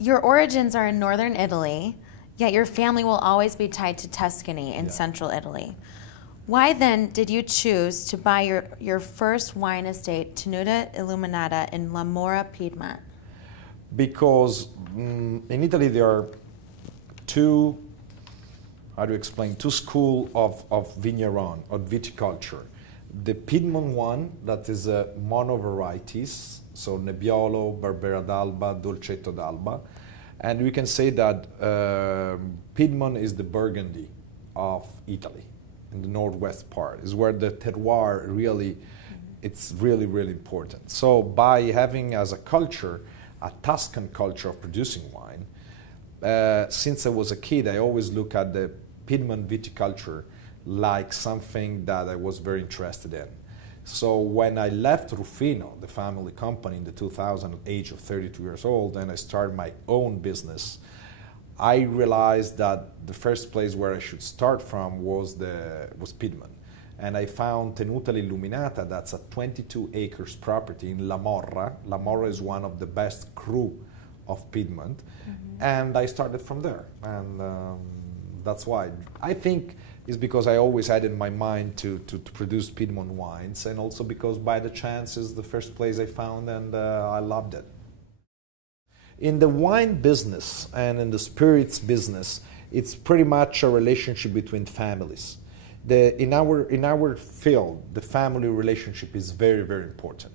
Your origins are in northern Italy, yet your family will always be tied to Tuscany in central Italy. Why then did you choose to buy your first wine estate, Tenuta Illuminata, in La Mora, Piedmont? Because in Italy there are two, how do you explain, two schools of vigneron, or viticulture. The Piedmont one, that is mono varieties, so Nebbiolo, Barbera d'Alba, Dolcetto d'Alba. And we can say that Piedmont is the Burgundy of Italy, in the northwest part, is where the terroir really, it's really, really important. So by having as a culture, a Tuscan culture of producing wine, since I was a kid, I always look at the Piedmont viticulture like something that I was very interested in. So when I left Rufino, the family company, in the 2000, age of 32 years old, and I started my own business, I realized that the first place where I should start from was Piedmont. And I found Tenuta Illuminata, that's a 22 acres property in La Morra. La Morra is one of the best cru of Piedmont. And I started from there. And that's why. I think it's because I always had in my mind to produce Piedmont wines, and also because by the chance is the first place I found, and I loved it. In the wine business and in the spirits business, it's pretty much a relationship between families. In our field, the family relationship is very, very important.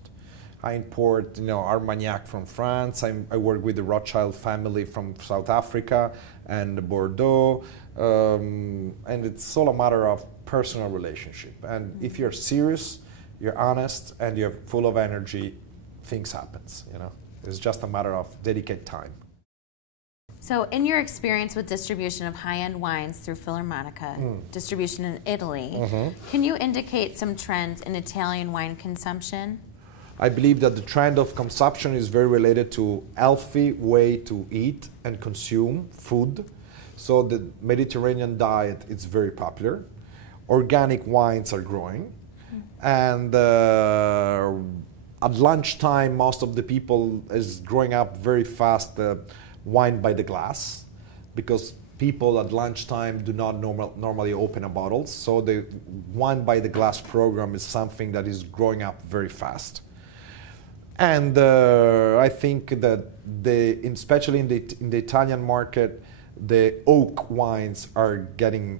I import, Armagnac from France. I work with the Rothschild family from South Africa and Bordeaux, and it's all a matter of personal relationship. And if you're serious, you're honest, and you're full of energy, things happens. It's just a matter of dedicated time. So in your experience with distribution of high-end wines through Philharmonica, distribution in Italy, can you indicate some trends in Italian wine consumption? I believe that the trend of consumption is very related to healthy way to eat and consume food. So the Mediterranean diet is very popular. Organic wines are growing. And at lunchtime, most of the people is growing up very fast wine by the glass, because people at lunchtime do not normally open a bottle. So the wine by the glass program is something that is growing up very fast. And I think that especially in the Italian market, the oak wines are getting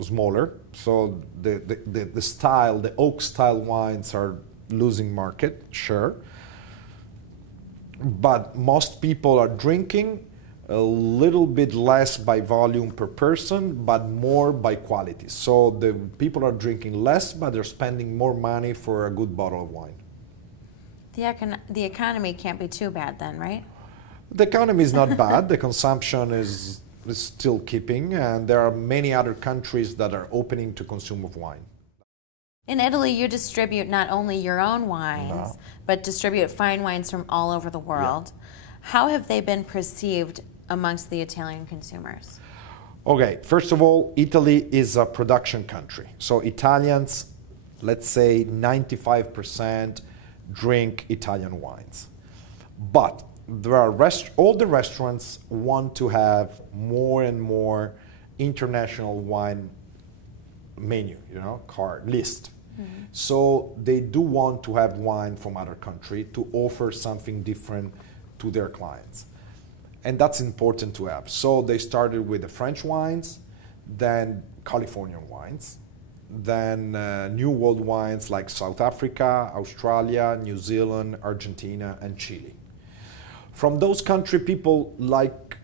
smaller. So the oak style wines are losing market share. But most people are drinking a little bit less by volume per person, but more by quality. So the people are drinking less, but they're spending more money for a good bottle of wine. The economy can't be too bad then, right? The economy is not bad. The consumption is still keeping, and there are many other countries that are opening to consume of wine. In Italy, you distribute not only your own wines, but distribute fine wines from all over the world. Yeah. How have they been perceived amongst the Italian consumers? Okay, first of all, Italy is a production country. So Italians, let's say 95%, drink Italian wines. But there are all the restaurants want to have more and more international wine menu, card list. So they do want to have wine from other country to offer something different to their clients. And that's important to have. So they started with the French wines, then Californian wines, then New World wines like South Africa, Australia, New Zealand, Argentina, and Chile. From those countries, people like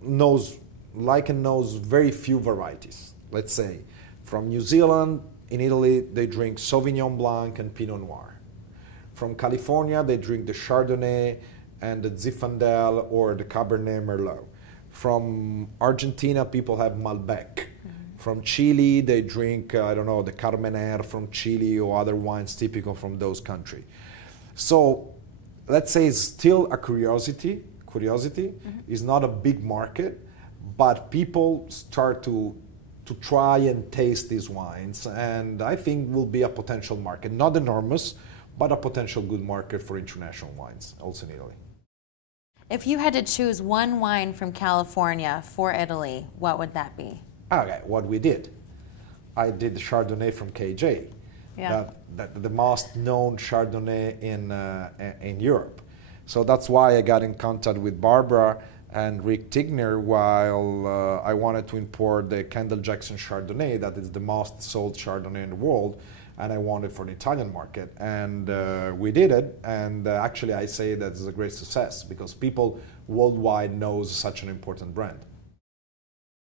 and knows very few varieties. Let's say from New Zealand, in Italy, they drink Sauvignon Blanc and Pinot Noir. From California, they drink the Chardonnay and the Zinfandel or the Cabernet Merlot. From Argentina, people have Malbec. From Chile, they drink, the Carmener from Chile or other wines typical from those countries. So let's say it's still a curiosity. It's not a big market, but people start to try and taste these wines, and I think will be a potential market. Not enormous, but a potential good market for international wines, also in Italy. If you had to choose one wine from California for Italy, what would that be? Okay, what we did. I did the Chardonnay from KJ. Yeah. That the most known Chardonnay in Europe. So that's why I got in contact with Barbara and Rick Tigner while I wanted to import the Kendall Jackson Chardonnay, that is the most sold Chardonnay in the world, and I wanted for the Italian market. And we did it, and actually I say that it's a great success because people worldwide knows such an important brand.